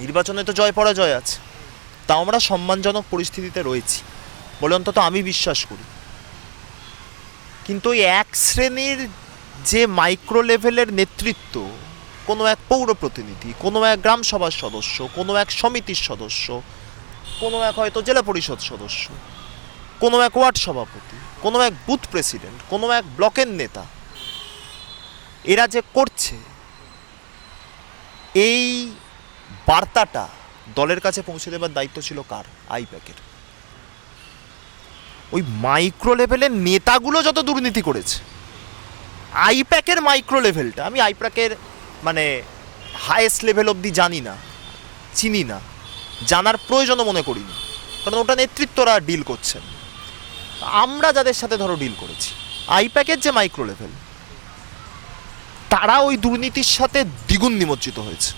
নির্বাচনে তো জয় পরাজয় আছে, তাও আমরা সম্মানজনক পরিস্থিতিতে রয়েছি বলে অন্তত আমি বিশ্বাস করি। কিন্তু ওই এক শ্রেণীর যে মাইক্রো লেভেলের নেতৃত্ব, কোনো এক পৌর প্রতিনিধি, কোনো এক গ্রাম সভার সদস্য, কোনো এক সমিতির সদস্য, কোনো এক হয়তো জেলা পরিষদ সদস্য, কোনো এক ওয়ার্ড সভাপতি, কোনো এক বুথ প্রেসিডেন্ট, কোনো এক ব্লকের নেতা, এরা যে করছে, এই বার্তাটা দলের কাছে পৌঁছে দেবার দায়িত্ব ছিল কার? আইপ্যাকের। ওই মাইক্রো লেভেলের নেতাগুলো যত দুর্নীতি করেছে, আইপ্যাকের মাইক্রো লেভেলটা, আমি আইপ্যাকের মানে হায়েস্ট লেভেল অবধি জানি না, চিনি না, জানার প্রয়োজনও মনে করিনি, কারণ ওটা নেতৃত্বরা ডিল করছেন। আমরা যাদের সাথে ধরো ডিল করেছি, আইপ্যাকের যে মাইক্রো লেভেল, তারা ওই দুর্নীতির সাথে দ্বিগুণ নিমজ্জিত হয়েছে।